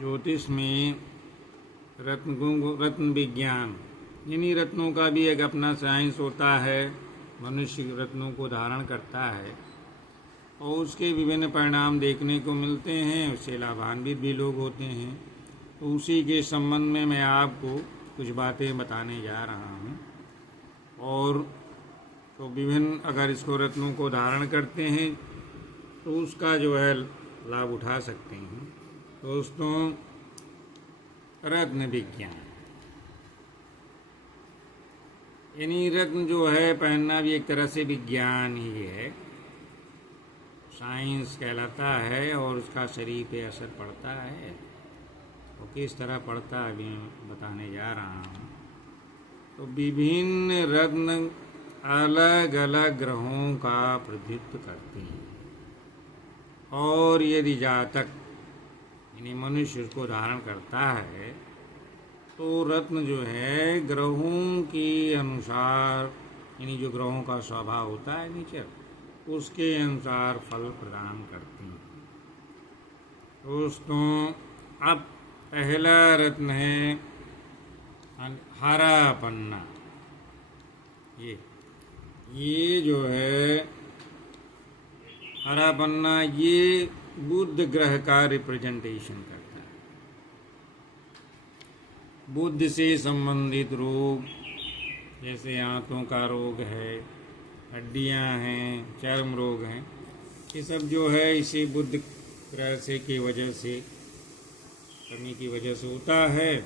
ज्योतिष में रत्न विज्ञान, इन्हीं रत्नों का भी एक अपना साइंस होता है। मनुष्य रत्नों को धारण करता है और उसके विभिन्न परिणाम देखने को मिलते हैं, उससे लाभान्वित भी लोग होते हैं। तो उसी के संबंध में मैं आपको कुछ बातें बताने जा रहा हूँ। और तो विभिन्न अगर इसको रत्नों को धारण करते हैं तो उसका जो है लाभ उठा सकते हैं। दोस्तों, रत्न विज्ञान, यानी रत्न जो है पहनना भी एक तरह से विज्ञान ही है, साइंस कहलाता है। और उसका शरीर पे असर पड़ता है, और किस तरह पड़ता है अभी बताने जा रहा हूँ। तो विभिन्न रत्न अलग अलग ग्रहों का प्रतिनिधित्व करते हैं, और यदि जातक यानी मनुष्य उसको धारण करता है तो रत्न जो है ग्रहों के अनुसार, यानी जो ग्रहों का स्वभाव होता है नेचर, उसके अनुसार फल प्रदान करते हैं। दोस्तों, अब पहला रत्न है हरा पन्ना। ये जो है हरा पन्ना, ये बुध ग्रह का रिप्रेजेंटेशन करता है। बुध से संबंधित रोग, जैसे आंतों का रोग है, हड्डियां हैं, चर्म रोग हैं, ये सब जो है इसी बुध ग्रह से की वजह से, कमी की वजह से होता है।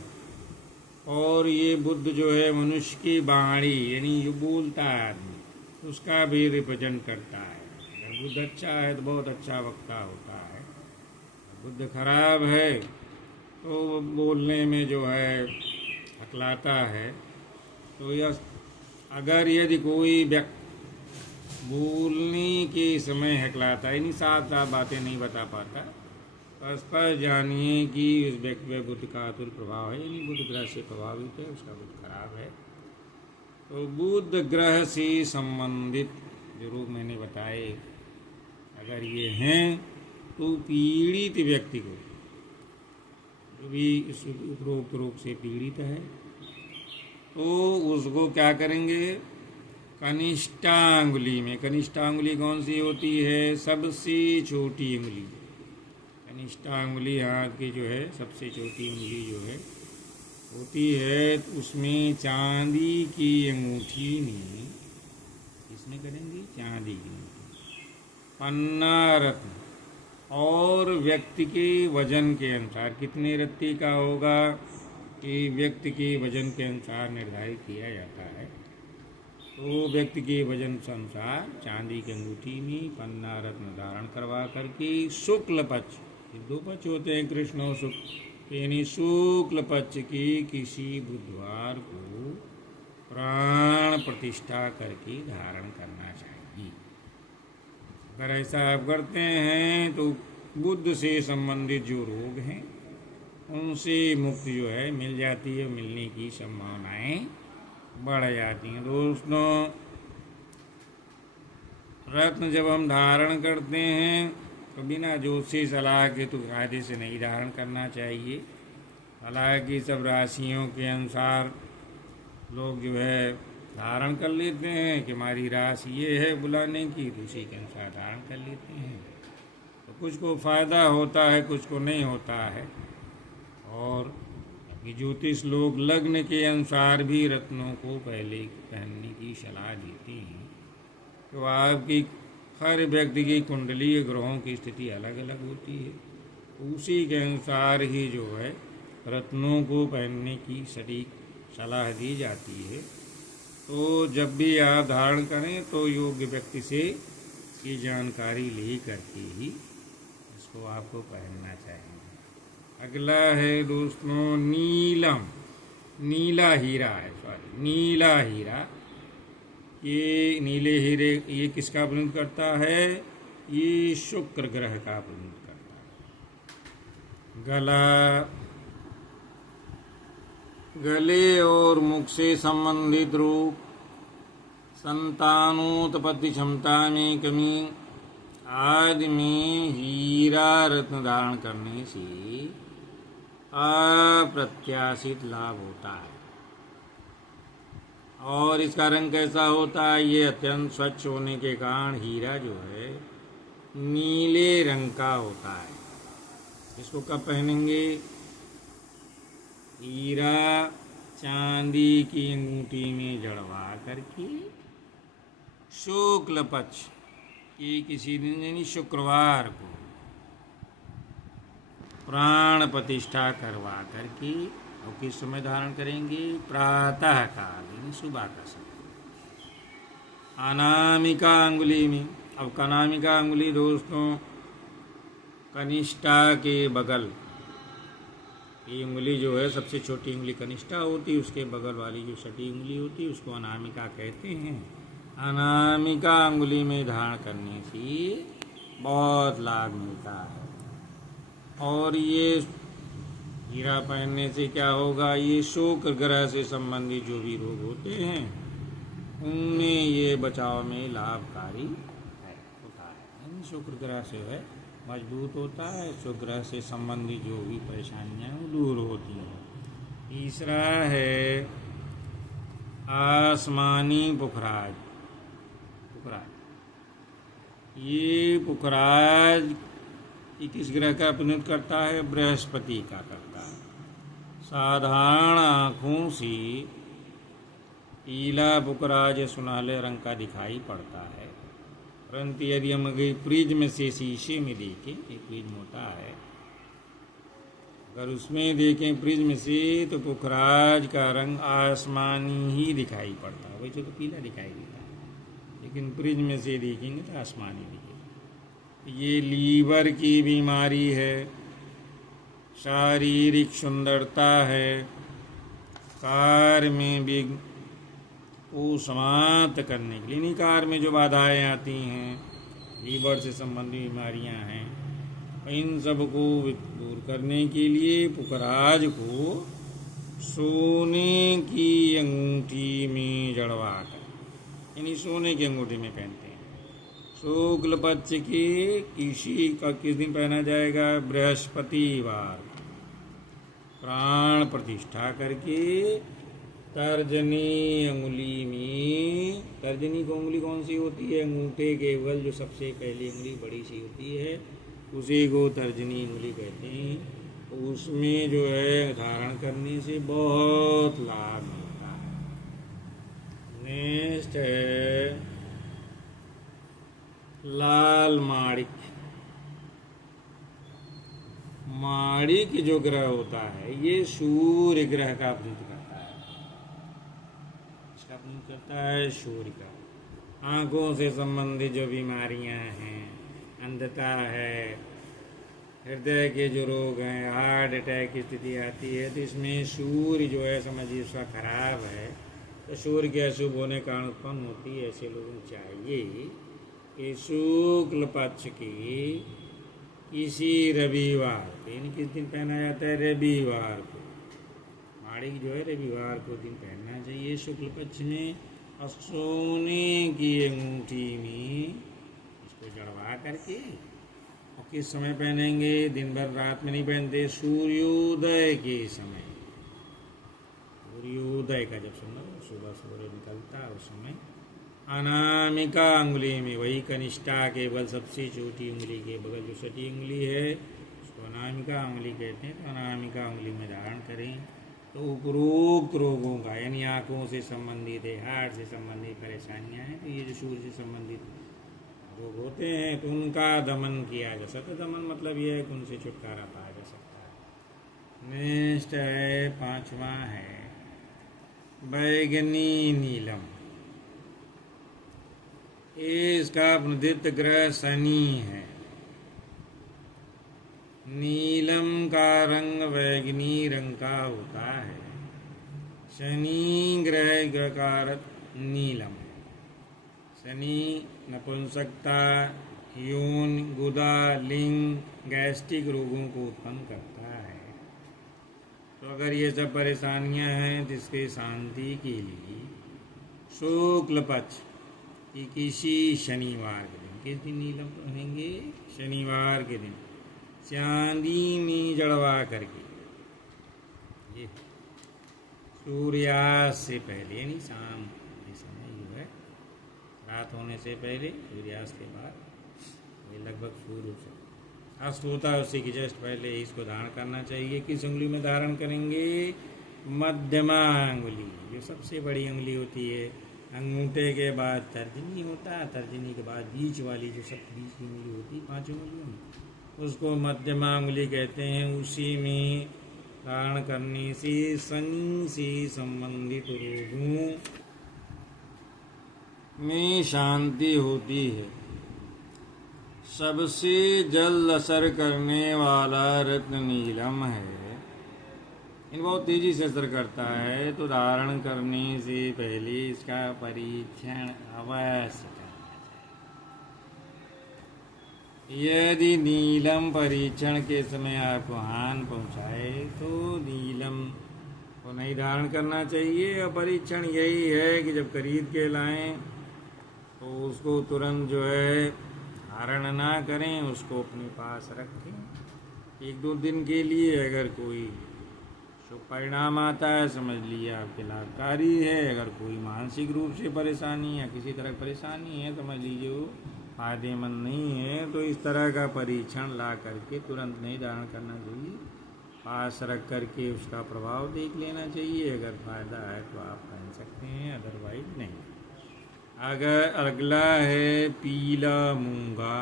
और ये बुध जो है मनुष्य की वाणी, यानी जो बोलता है आदमी, उसका भी रिप्रेजेंट करता है। अगर बुध अच्छा है तो बहुत अच्छा वक्ता होता है। बुध खराब है तो बोलने में जो है हकलाता है। तो यह अगर यदि कोई व्यक्ति बोलने के समय हकलाता है, यानी साफ साफ बातें नहीं बता पाता, तो स्पष्ट जानिए कि उस व्यक्ति में बुध का अतुल प्रभाव है, यानी बुध ग्रह से प्रभावित है, उसका बुध खराब है। तो बुध ग्रह से संबंधित जो रोग मैंने बताए अगर ये हैं, तो पीड़ित व्यक्ति को, जो भी इस उपरोक्त रोग से पीड़ित है, तो उसको क्या करेंगे, कनिष्ठांगुली में, कनिष्ठांगुली कौन सी होती है, सबसे छोटी उंगली, कनिष्ठांगुली हाथ की जो है सबसे छोटी उंगली जो है होती है, उसमें चांदी की अंगूठी में, इसमें करेंगे चांदी की पन्ना रत्न, और व्यक्ति के वजन के अनुसार कितने रत्ती का होगा, कि व्यक्ति के वजन के अनुसार निर्धारित किया जाता है। तो व्यक्ति के वजन के अनुसार चांदी की अंगूठी में पन्ना रत्न धारण करवा करके शुक्ल पक्ष, दो पक्ष होते हैं कृष्ण और शुक्ल, यानी शुक्ल पक्ष की किसी बुधवार को प्राण प्रतिष्ठा करके धारण करना चाहिए। अगर ऐसा आप करते हैं तो बुध से संबंधित जो रोग हैं उनसे मुक्ति जो है मिल जाती है, मिलने की संभावनाएं बढ़ जाती हैं। दोस्तों, रत्न जब हम धारण करते हैं तो बिना ज्योतिषी सलाह के तो कायदे से नहीं धारण करना चाहिए। हालांकि सब राशियों के अनुसार लोग जो है धारण कर लेते हैं कि हमारी राशि ये है बुलाने की, तो उसी के अनुसार धारण कर लेते हैं। तो कुछ को फ़ायदा होता है, कुछ को नहीं होता है। और ज्योतिष लोग लग्न के अनुसार भी रत्नों को पहले पहनने की सलाह देते हैं। तो आपकी हर व्यक्ति की कुंडलीय ग्रहों की स्थिति अलग अलग होती है, उसी के अनुसार ही जो है रत्नों को पहनने की सटीक सलाह दी जाती है। तो जब भी आप धारण करें तो योग्य व्यक्ति से की जानकारी ले करके ही इसको आपको पहनना चाहिए। अगला है दोस्तों नीलम, नीला हीरा है, सॉरी नीला हीरा। ये नीले हीरे, ये किसका प्रतिनिधित्व करता है, ये शुक्र ग्रह का प्रतिनिधित्व करता है। गला, गले और मुख से संबंधित रोग, संतानोत्पत्ति क्षमता में कमी, आदमी हीरा रत्न धारण करने से अप्रत्याशित लाभ होता है। और इसका रंग कैसा होता है? ये अत्यंत स्वच्छ होने के कारण हीरा जो है नीले रंग का होता है। इसको कब पहनेंगे? हीरा चांदी की अंगूठी में जड़वा करके शुक्ल पक्ष की किसी दिन यानी शुक्रवार को प्राण प्रतिष्ठा करवा करके, और किस समय धारण करेंगे? प्रातः काल यानी सुबह का समय, अनामिका अंगुली में। अब अनामिका अंगुली दोस्तों कनिष्ठा के बगल, ये उंगली जो है सबसे छोटी उंगली कनिष्ठा होती है, उसके बगल वाली जो छठी उंगली होती है उसको अनामिका कहते हैं। अनामिका अंगुली में धारण करने से बहुत लाभ मिलता है। और ये हीरा पहनने से क्या होगा? ये शुक्र ग्रह से संबंधित जो भी रोग होते हैं उनमें ये बचाव में लाभकारी होता है। शुक्र ग्रह से है मजबूत होता है, शुक्र ग्रह से संबंधित जो भी परेशानियां दूर होती हैं। तीसरा है आसमानी पुखराज। ये पुखराज किस ग्रह का प्रतिनिधित्व करता है? बृहस्पति का करता है। साधारण आँखों से पीला पुखराज सुनहले रंग का दिखाई पड़ता है, परंतु यदि हम प्रिज्म से शीशे में देखें, ये प्रिज्म होता है, अगर उसमें देखें प्रिज्म से तो पुखराज का रंग आसमानी ही दिखाई पड़ता है। वैसे तो पीला दिखाई देता है, लेकिन प्रिज्म से देखेंगे तो आसमानी दिखेगा। ये लीवर की बीमारी है, शारीरिक सुंदरता है, कार्य में विघ्न को समाप्त करने के लिए, इन्हीं कार्य में जो बाधाएं आती हैं, लीवर से संबंधित बीमारियां हैं, इन सब को दूर करने के लिए पुखराज को सोने की अंगूठी में जड़वा कर, यानी सोने की अंगूठी में पहनते हैं। शुक्ल पक्ष के किस दिन पहना जाएगा? बृहस्पतिवार। प्राण प्रतिष्ठा करके तर्जनी अंगुली में, तर्जनी को अंगुली कौन सी होती है? अंगूठे के बगल जो सबसे पहली अंगुली बड़ी सी होती है उसी को तर्जनी अंगुली कहते हैं। उसमें जो है धारण करने से बहुत लाभ मिलता है। नेक्स्ट है लाल माणिक। माणिक जो ग्रह होता है ये सूर्य ग्रह का प्रतिनिधित्व करता है। इसका प्रतिनिधित्व करता है सूर्य का। आँखों से संबंधित जो बीमारियां हैं, अंधता है, हृदय के जो रोग हैं, हार्ट अटैक की स्थिति आती है, तो इसमें सूर्य जो है समझिए उसका खराब है, तो सूर्य के अशुभ होने के कारण उत्पन्न होती है। ऐसे लोगों को चाहिए कि शुक्ल पक्ष की किसी रविवार, किस दिन पहना जाता है? रविवार को। माणिक जो है रविवार को दिन पहनना चाहिए शुक्ल पक्ष में, और सोने की अंगूठी में इसको जड़वा करके। और किस समय पहनेंगे? दिन भर रात में नहीं पहनते, सूर्योदय के समय। सूर्योदय का जब समय सुबह सूर्य निकलता है उस समय अनामिका अंगुली में, वही कनिष्ठा के बल सबसे छोटी उंगली के बगल जो छठी उंगली है उसको अनामिका अंगुली कहते हैं, तो अनामिका अंगुली में धारण करें तो उपरोक्त रोगों का, यानी आँखों से संबंधित है, हार्ट से संबंधित परेशानियां हैं, तो ये जो सूर्य से संबंधित रोग होते हैं तो उनका दमन किया जा सकता है। दमन मतलब ये है कि उनसे छुटकारा पाया जा सकता है। नेक्स्ट है पांचवा है बैगनी नीलम। इसका प्रतिनिधित्व ग्रह शनि है। नीलम का रंग बैगनी रंग का होता है। शनि ग्रह का अर्थ नीलम है। शनि नपुंसकता, यौन, गुदा, लिंग, गैस्ट्रिक रोगों को उत्पन्न करता है। तो अगर ये सब परेशानियां हैं तो इसके शांति के लिए शुक्ल पक्ष कि किसी शनिवार के दिन, किस दिन नीलम पहनेंगे? शनिवार के दिन चांदी में जड़वा करके, ये सूर्यास्त से पहले, यानी शाम के समय जो है, रात होने से पहले, सूर्यास्त के बाद, ये लगभग सूर्य से अस्त होता है उसी की जस्ट पहले इसको धारण करना चाहिए। किस उंगली में धारण करेंगे? मध्यमा अंगुली, जो सबसे बड़ी उंगली होती है। अंगूठे के बाद तर्जनी होता है, तर्जनी के बाद बीच वाली जो सब बीच की उंगली होती है 5 उंगलियों में, उसको मध्यमा उंगली कहते हैं। उसी में धारण करने से शनि से संबंधित रोगों में शांति होती है। सबसे जल्द असर करने वाला रत्न नीलम है। इन बहुत तेजी से असर करता है, तो धारण करने से पहले इसका परीक्षण अवश्य करना चाहिए। यदि नीलम परीक्षण के समय आपको हानि पहुंचाए तो नीलम को नहीं धारण करना चाहिए। और परीक्षण यही है कि जब खरीद के लाएं तो उसको तुरंत जो है धारण ना करें, उसको अपने पास रखें 1-2 दिन के लिए। अगर कोई शुभ परिणाम आता है समझ लीजिए आपके लाभकारी है। अगर कोई मानसिक रूप से परेशानी या किसी तरह परेशानी है समझ लीजिए वो फायदेमंद नहीं है, तो इस तरह का परीक्षण ला करके तुरंत नहीं धारण करना चाहिए, पास रख करके उसका प्रभाव देख लेना चाहिए। अगर फ़ायदा है तो आप पहन सकते हैं, अदरवाइज नहीं। अगर अगला है पीला मूंगा।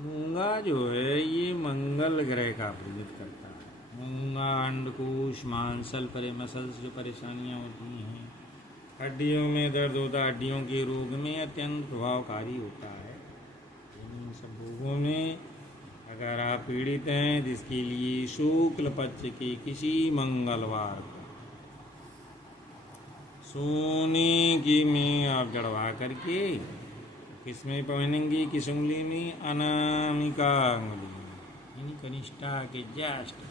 मूंगा जो है ये मंगल ग्रह का प्रतीक करता है। मूंगा अंडकोश, मांसल, मसल्स जो परेशानियां होती हैं, हड्डियों में दर्द होता है, हड्डियों के रोग में अत्यंत प्रभावकारी होता है। इन सब रोगों में अगर आप पीड़ित हैं, जिसके लिए शुक्ल पक्ष के किसी मंगलवार को सोने की में आप जड़वा करके किसमें पहनेंगे? किस उंगली में? अनामिका उंगली में, यानी कनिष्ठा के जस्ट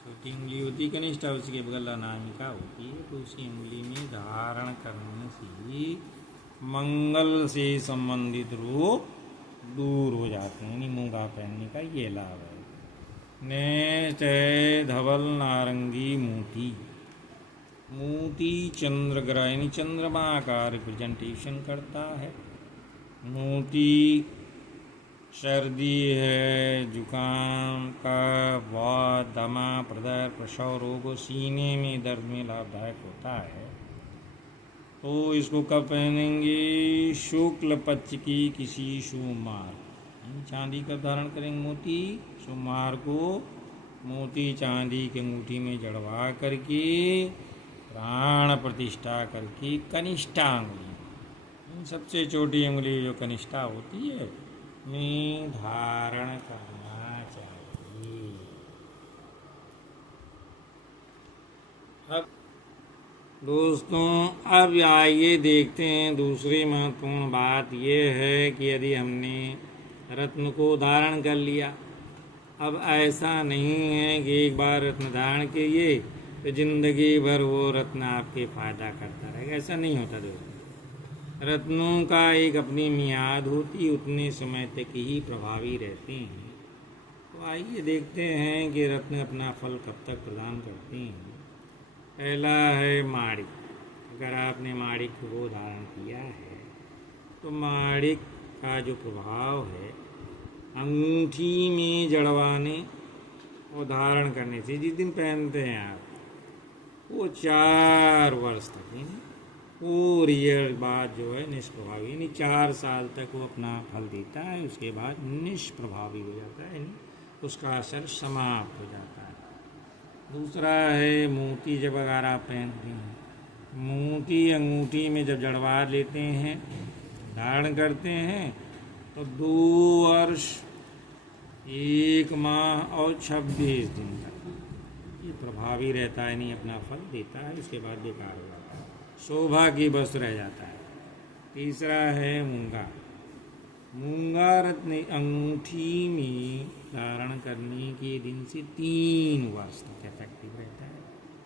छोटी उंगली होती है कनिष्ठा, उसके बगल अनामिका होती है, तो उसी उंगली में धारण करने से मंगल से संबंधित रोग दूर हो जाते हैं। यानी मूंगा पहनने का ये लाभ है। नेक्स्ट है धवल नारंगी मोती। मोती चंद्र ग्रह यानी चंद्रमा का रिप्रेजेंटेशन करता है। मोती सर्दी है, जुकाम, कफ, वात, दमा, प्रदर, प्रसव रोग, सीने में दर्द में लाभदायक होता है। तो इसको कब पहनेंगे? शुक्ल पक्ष की किसी सोमवार, चांदी का धारण करेंगे मोती। सोमवार को मोती चांदी की अंगूठी में जड़वा करके प्राण प्रतिष्ठा करके कनिष्ठा उंगली, सबसे छोटी उंगली जो कनिष्ठा होती है, में धारण करना चाहिए। अब दोस्तों अब आइए देखते हैं दूसरी महत्वपूर्ण बात यह है कि यदि हमने रत्न को धारण कर लिया, अब ऐसा नहीं है कि एक बार रत्न धारण किए तो जिंदगी भर वो रत्न आपके फायदा करता रहेगा, ऐसा नहीं होता दोस्तों। रत्नों का एक अपनी मियाद होती, उतने समय तक ही प्रभावी रहते हैं। तो आइए देखते हैं कि रत्न अपना फल कब तक प्रदान करते हैं। पहला है माणिक। अगर आपने माणिक को धारण किया है तो माणिक का जो प्रभाव है अंगूठी में जड़वाने और धारण करने से, जिस दिन पहनते हैं आप, वो 4 वर्ष तक पूरी बात जो है निष्प्रभावी, यानी 4 साल तक वो अपना फल देता है, उसके बाद निष्प्रभावी हो जाता है, यानी उसका असर समाप्त हो जाता है। दूसरा है मोती। जब अगर आप पहनते हैं मोती अंगूठी में जब जड़वा लेते हैं, धारण करते हैं, तो 2 वर्ष 1 माह और 26 दिन तक ये प्रभावी रहता है, नहीं अपना फल देता है, उसके बाद बेकार हो जाता है, शोभा की बस रह जाता है। तीसरा है मूंगा। मूंगा रत्न अंगूठी में धारण करने के दिन से 3 वर्ष तक इफेक्टिव रहता है,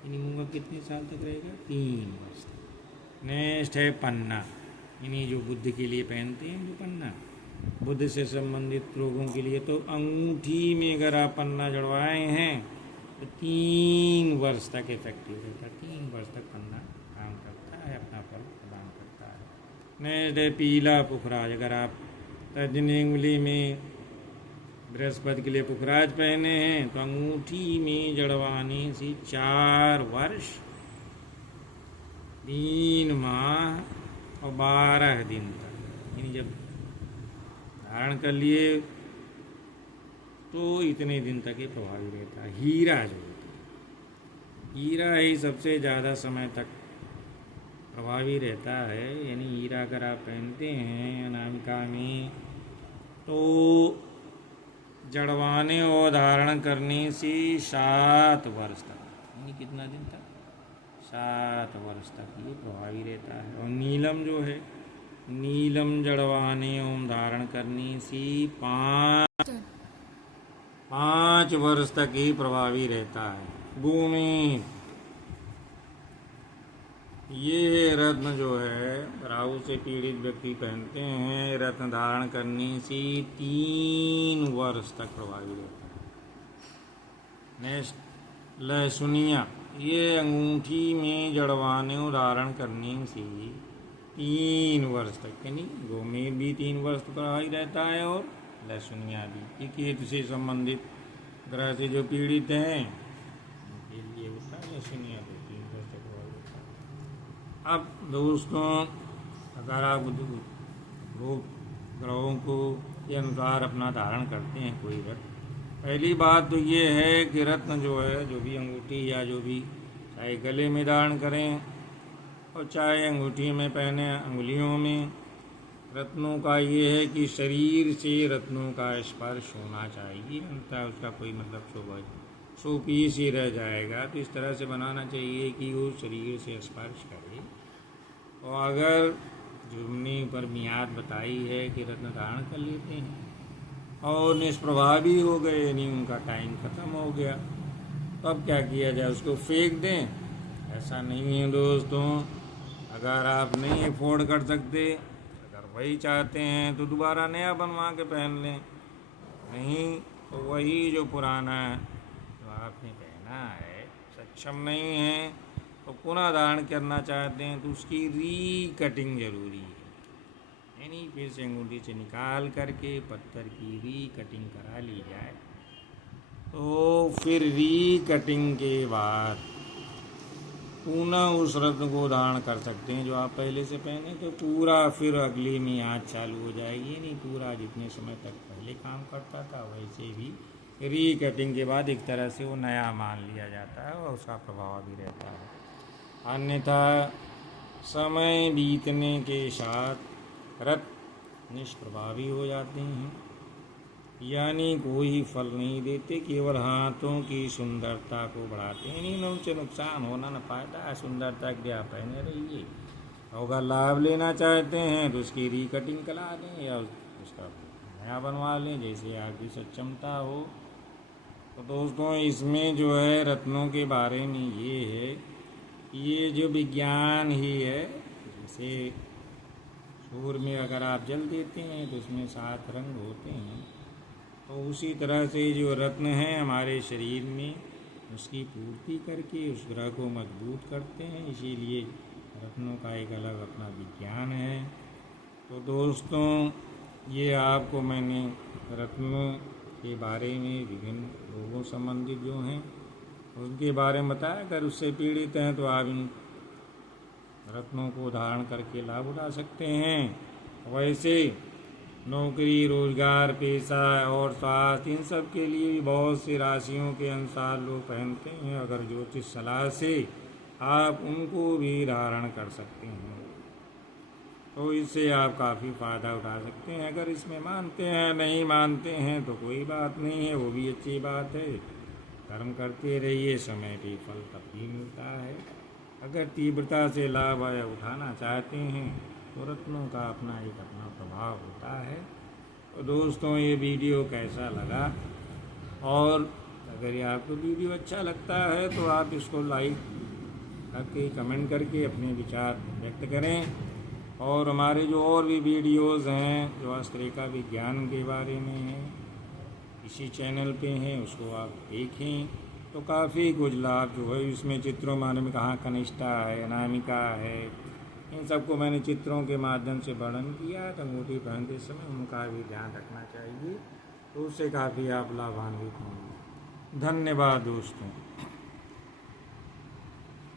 यानी मूंगा कितने साल तक रहेगा? 3 वर्ष तक। नेक्स्ट है पन्ना। इन्हीं जो बुद्ध के लिए पहनते हैं जो पन्ना, बुद्ध से संबंधित लोगों के लिए, तो अंगूठी में अगर आप पन्ना जड़वाए हैं तो 3 वर्ष तक इफेक्टिव रहता है। 3 वर्ष तक पन्ना काम करता है, अपना फल प्रदान करता है। नेक्स्ट पीला पुखराज, अगर आप तर्जनी उंगली में बृहस्पति के लिए पुखराज पहने हैं तो अंगूठी में जड़वाने से 4 वर्ष 3 माह और 12 दिन तक, यानी जब धारण कर लिए तो इतने दिन तक ये प्रभावी रहता है। हीरा जो होता है, हीरा ही सबसे ज़्यादा समय तक प्रभावी रहता है। यानी हीरा अगर आप पहनते हैं अनामिका में तो जड़वाने और धारण करने से 7 वर्ष तक, यानी कितना दिन तक, 7 वर्ष तक ये प्रभावी रहता है। और नीलम जो है, नीलम जड़वाने एवं धारण करने से 5 वर्ष तक ही प्रभावी रहता है। गोमेद, ये रत्न जो है राहु से पीड़ित व्यक्ति पहनते हैं, रत्न धारण करने से 3 वर्ष तक प्रभावी रहता है। नेक्स्ट लहसुनिया, ये अंगूठी में जड़वाने और धारण करने से 3 वर्ष तक, यानी गोमेद भी 3 वर्ष तक प्रभावी रहता है और लहसुनिया भी। केतु से संबंधित ग्रह से जो पीड़ित हैं उनके लिए होता है लहसुनिया, तो 3 वर्ष तक प्रभावी रहता है। अब दोस्तों, अगर आप ग्रहों को के अनुसार अपना धारण करते हैं कोई रत्न, पहली बात तो ये है कि रत्न जो है, जो भी अंगूठी या जो भी, चाहे गले में धारण करें और चाहे अंगूठी में पहने अंगुलियों में, रत्नों का ये है कि शरीर से रत्नों का स्पर्श होना चाहिए, अन्यथा उसका कोई मतलब शो पीस ही रह जाएगा। तो इस तरह से बनाना चाहिए कि वो शरीर से स्पर्श करे। और अगर जो हमने पर मियाद बताई है कि रत्न धारण कर लेते हैं और निष्प्रभावी हो गए, यानी उनका टाइम ख़त्म हो गया, तो अब क्या किया जाए, उसको फेंक दें? ऐसा नहीं है दोस्तों। अगर आप नहीं अफोर्ड कर सकते, अगर वही चाहते हैं तो दोबारा नया बनवा के पहन लें, नहीं तो वही जो पुराना जो आपने पहना है सक्षम नहीं है तो पुनः धारण करना चाहते हैं तो उसकी री-कटिंग जरूरी है, यानी फिर से अंगूठी से निकाल करके पत्थर की री-कटिंग करा ली जाए। तो फिर री-कटिंग के बाद पुनः उस रत्न को धारण कर सकते हैं जो आप पहले से पहने, तो पूरा फिर अगली मियाद चालू हो जाएगी। नहीं पूरा जितने समय तक पहले काम करता था वैसे भी री-कटिंग के बाद एक तरह से वो नया मान लिया जाता है और उसका प्रभाव भी रहता है। अन्यथा समय बीतने के साथ रत्न निष्प्रभावी हो जाते हैं, यानी कोई फल नहीं देते, केवल हाथों की सुंदरता को बढ़ाते हैं। नहीं, उनसे नुकसान होना न फायदा है, सुंदरता के लिए आप पहने रहिए। अगर लाभ लेना चाहते हैं तो उसकी री-कटिंग करा दें या उसका नया बनवा लें, जैसे आपकी सक्षमता हो। तो दोस्तों, इसमें जो है रत्नों के बारे में ये है, ये जो विज्ञान ही है, जैसे सूर्य में अगर आप जल देते हैं तो उसमें 7 रंग होते हैं, तो उसी तरह से जो रत्न हैं हमारे शरीर में उसकी पूर्ति करके उस ग्रह को मजबूत करते हैं, इसीलिए रत्नों का एक अलग अपना विज्ञान है। तो दोस्तों, ये आपको मैंने रत्नों के बारे में विभिन्न रोगों संबंधित जो हैं उनके बारे में बताया। अगर उससे पीड़ित हैं तो आप इन रत्नों को धारण करके लाभ उठा सकते हैं। वैसे नौकरी, रोजगार, पेशा और स्वास्थ्य, इन सब के लिए भी बहुत सी राशियों के अनुसार लोग पहनते हैं। अगर ज्योतिष सलाह से आप उनको भी धारण कर सकते हैं तो इससे आप काफ़ी फ़ायदा उठा सकते हैं। अगर इसमें मानते हैं, नहीं मानते हैं तो कोई बात नहीं है, वो भी अच्छी बात है। कर्म करते रहिए, समय पे फल तब भी मिलता है। अगर तीव्रता से लाभ उठाना चाहते हैं तो रत्नों का अपना प्रभाव होता है। तो दोस्तों, ये वीडियो कैसा लगा, और अगर ये आपको वीडियो अच्छा लगता है तो आप इसको लाइक करके कमेंट करके अपने विचार व्यक्त करें। और हमारे जो और भी वीडियोज़ हैं जो हस्तरेखा विज्ञान के बारे में हैं इसी चैनल पे हैं, उसको आप देखें तो काफ़ी कुछ लाभ जो है इसमें चित्रों माने में कहाँ कनिष्ठा है, अनामिका है, इन सबको मैंने चित्रों के माध्यम से वर्णन किया। तो अंगूठी पहनते समय उनका भी ध्यान रखना चाहिए, तो उससे काफ़ी आप लाभान्वित होंगे। धन्यवाद दोस्तों।